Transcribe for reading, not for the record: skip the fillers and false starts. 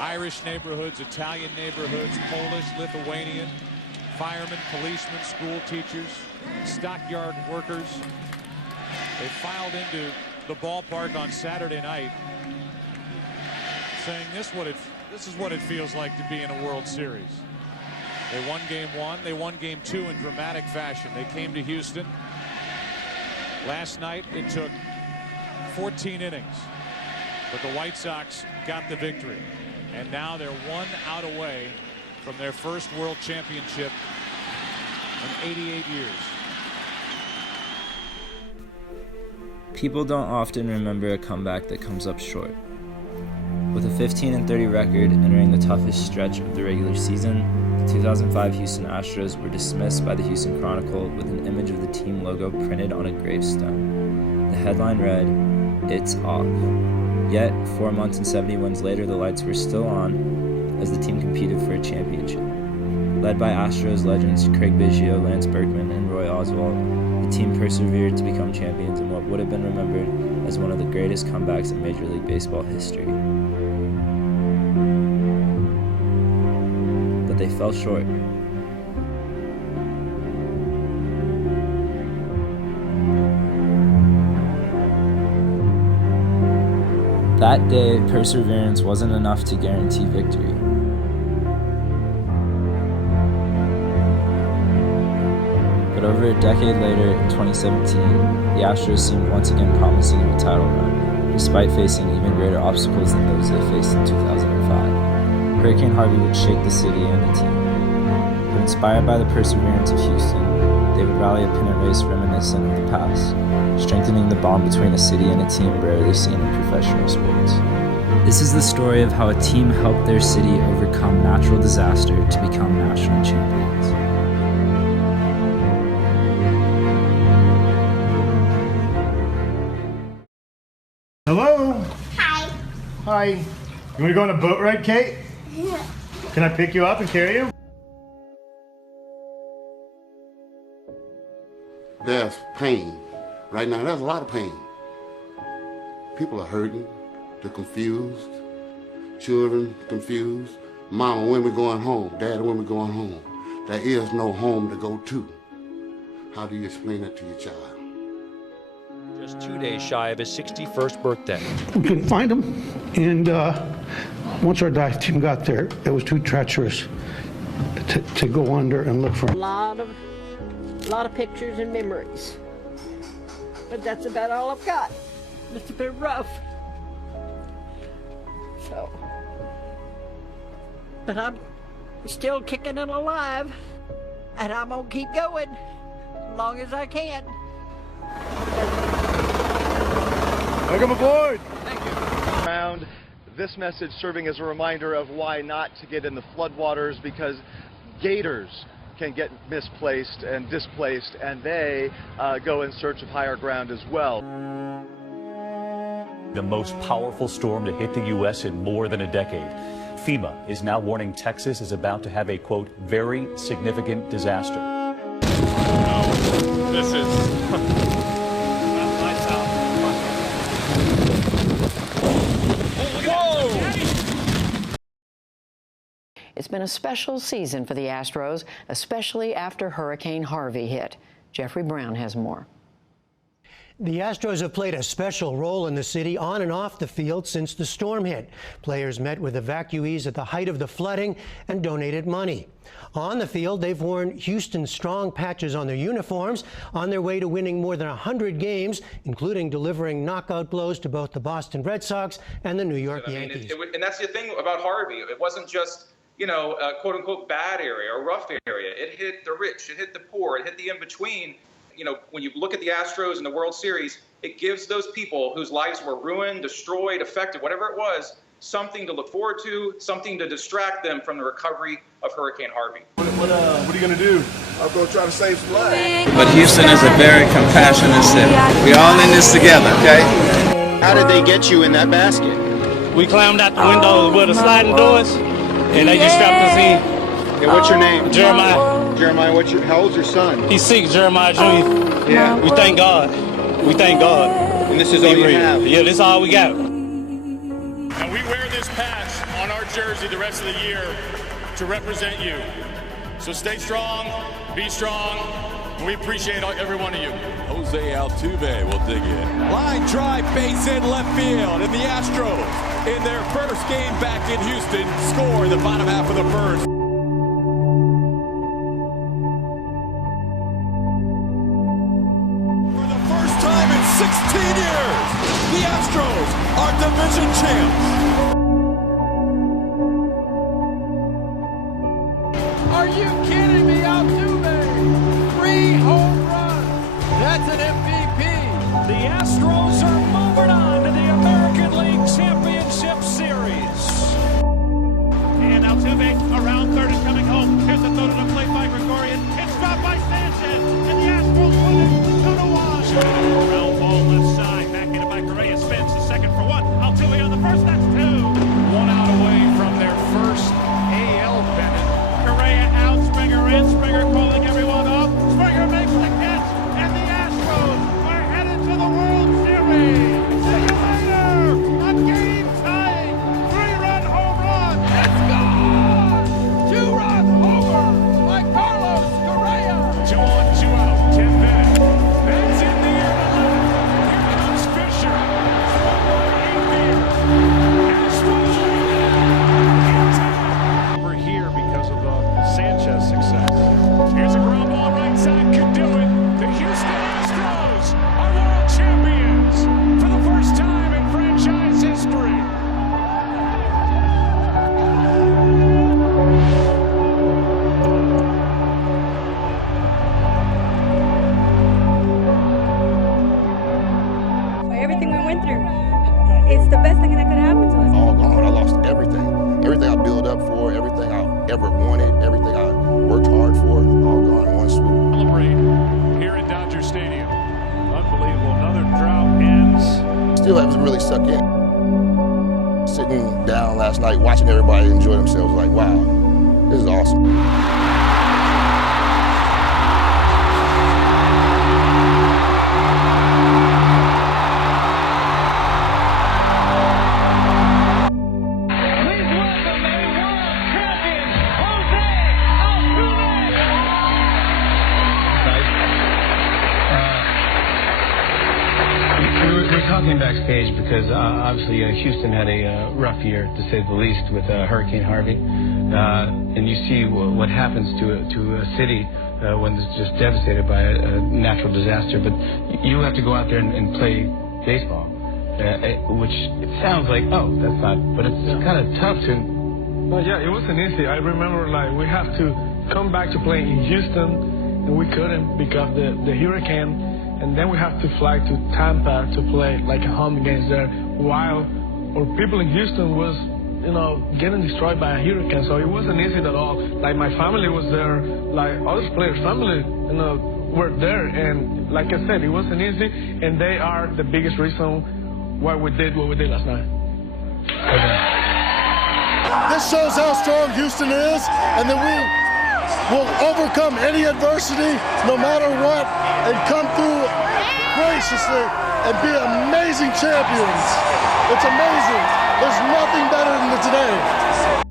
Irish neighborhoods, Italian neighborhoods, Polish, Lithuanian, firemen, policemen, school teachers, stockyard workers. They filed into the ballpark on Saturday night saying this is what it feels like to be in a World Series. They won game one, they won game two in dramatic fashion. They came to Houston. Last night it took 14 innings, but the White Sox got the victory. And now they're 1 out away from their first World Championship in 88 years. People don't often remember a comeback that comes up short. With a 15-30 record entering the toughest stretch of the regular season, the 2005 Houston Astros were dismissed by the Houston Chronicle with an image of the team logo printed on a gravestone. The headline read, "It's off." Yet, 4 months and 70 wins later, the lights were still on as the team competed for a championship. Led by Astros legends Craig Biggio, Lance Berkman, and Roy Oswalt, the team persevered to become champions in what would have been remembered as one of the greatest comebacks in Major League Baseball history. But they fell short. That day, perseverance wasn't enough to guarantee victory. But over a decade later, in 2017, the Astros seemed once again promising a title run, despite facing even greater obstacles than those they faced in 2005. Hurricane Harvey would shake the city and the team. But inspired by the perseverance of Houston, they would rally a pennant race reminiscent of the past, strengthening the bond between a city and a team rarely seen in professional sports. This is the story of how a team helped their city overcome natural disaster to become national champions. Hello? Hi. Hi. You want to go on a boat ride, Kate? Yeah. Can I pick you up and carry you? There's pain. Right now, there's a lot of pain. People are hurting. They're confused. Children confused. Mama, when we going home? Dad, when we going home? There is no home to go to. How do you explain it to your child? Just 2 days shy of his 61st birthday. We couldn't find him, and once our dive team got there, it was too treacherous to go under and look for him. A lot of pictures and memories, but that's about all I've got. It's a bit rough, so, but I'm still kicking and alive, and I'm gonna keep going as long as I can. Welcome aboard! Thank you. Around this message serving as a reminder of why not to get in the floodwaters, because gators can get misplaced and displaced, and they go in search of higher ground as well. The most powerful storm to hit the U.S. in more than a decade. FEMA is now warning Texas is about to have a, quote, very significant disaster. No, this is... It's been a special season for the Astros, especially after Hurricane Harvey hit. Jeffrey Brown has more. The Astros have played a special role in the city on and off the field since the storm hit. Players met with evacuees at the height of the flooding and donated money. On the field, they've worn Houston Strong patches on their uniforms on their way to winning more than 100 games, including delivering knockout blows to both the Boston Red Sox and the New York Yankees. And that's the thing about Harvey. It wasn't just, you know, a quote-unquote bad area or rough area. It hit the rich, it hit the poor, it hit the in-between. You know, when you look at the Astros in the World Series, it gives those people whose lives were ruined, destroyed, affected, whatever it was, something to look forward to, something to distract them from the recovery of Hurricane Harvey. What are you going to do? I'm going to try to save some lives. But Houston is a very compassionate city. We all in this together, okay? How did they get you in that basket? We climbed out the windows with the sliding doors, and they just strapped us in. Okay, what's your name? Jeremiah. Jeremiah, how old's your son? He's 6, Jeremiah Jr. Yeah. We thank God. We thank God. And this is all you have? Yeah, this is all we got. And we wear this patch on our jersey the rest of the year to represent you. So stay strong, be strong, and we appreciate every one of you. Jose Altuve will dig in. Line drive, base hit left field, and the Astros, in their first game back in Houston, score in the bottom half of the first. For the first time in 16 years, the Astros are division champs. Are you kidding me, Altuve? 3 home runs. That's an MVP. The Astros are moving on to the American League Championship Series. And Altuve around third is coming home. Here's the throw to the plate by Gregorian. It's dropped by Sanchez, and the Astros win it 2-1. Ground ball left side, back in by Correa. Spins the second for 1. Altuve on the first. That's 2. 1 out away from their first AL pennant. Correa out, Springer in, Springer calling everyone off. Springer makes the catch, and the Astros are headed to the World Series. See you later! A game-tying 3-run home run. It's gone! 2-run homer by Carlos Correa. 2 on, 2 out, 10th inning. That's in the air to left. Here comes Fisher. 4-1 infield. Astros we're here because of the Sanchez success. Here's a ground ball right side, could do it. The Houston Astros are world champions for the first time in franchise history. For everything we went through, it's the best thing that could happen to us. All gone. I lost everything. Everything I built up for, everything I ever wanted, everything I worked hard for, all gone in one swoop. Celebrate here at Dodger Stadium. Unbelievable. Another drought ends. Still haven't really sunk in. Sitting down last night, watching everybody enjoy themselves, like, wow, this is awesome. We're talking backstage because obviously Houston had a rough year, to say the least, with Hurricane Harvey. And you see what happens to a city when it's just devastated by a natural disaster. But you have to go out there and play baseball, which it sounds like, oh, that's not, but it's kind of tough to. Well, yeah, it wasn't easy. I remember, like, we have to come back to play in Houston, and we couldn't because the hurricane. And then we have to fly to Tampa to play like a home games there, while our people in Houston was, getting destroyed by a hurricane. So it wasn't easy at all. Like, my family was there, like other players' family, were there. And like I said, it wasn't easy. And they are the biggest reason why we did what we did last night. This shows how strong Houston is, and that we will overcome any adversity, no matter what, and come through graciously and be amazing champions. It's amazing. There's nothing better than today.